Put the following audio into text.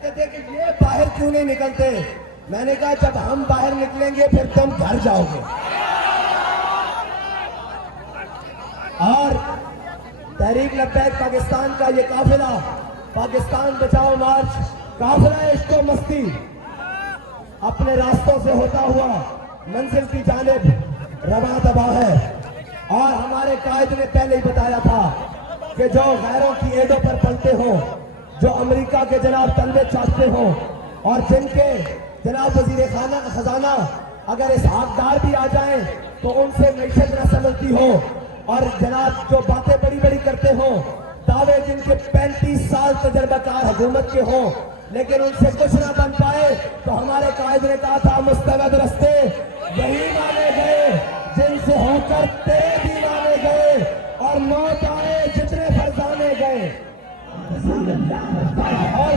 کہتے تھے کہ یہ باہر کیوں نہیں نکلتے؟ میں نے کہا جب ہم باہر نکلیں گے پھر تم گھر جاؤ گے. اور تحریک لبیک پاکستان کا یہ قافلہ، پاکستان بچاؤ مارچ، قافلہ عشق و مستی اپنے راستوں سے ہوتا ہوا منزل کی جانب رواں دبا ہے. اور ہمارے قائد نے پہلے ہی بتایا تھا کہ جو غیروں کی ایڈوں پر پلتے ہوں، جو امریکہ کے جناب تلوے چاٹتے ہوں، اور جن کے جناب وزیر خزانہ اگر اس حقدار بھی آ جائیں تو ان سے معیشت نہ سمجھتی ہو، اور جناب جو باتیں بڑی بڑی کرتے ہوں، دعوے جن کے 35 سال تجربہ کار حکومت کے ہوں، لیکن ان سے کچھ نہ بن پائے، تو ہمارے قائد نے کہا تھا مستبد رستے وہی مانے گئے جن سے ہو کر تیرے دیوانے گئے، اور موت آئے جتنے فرزانے گئے. اور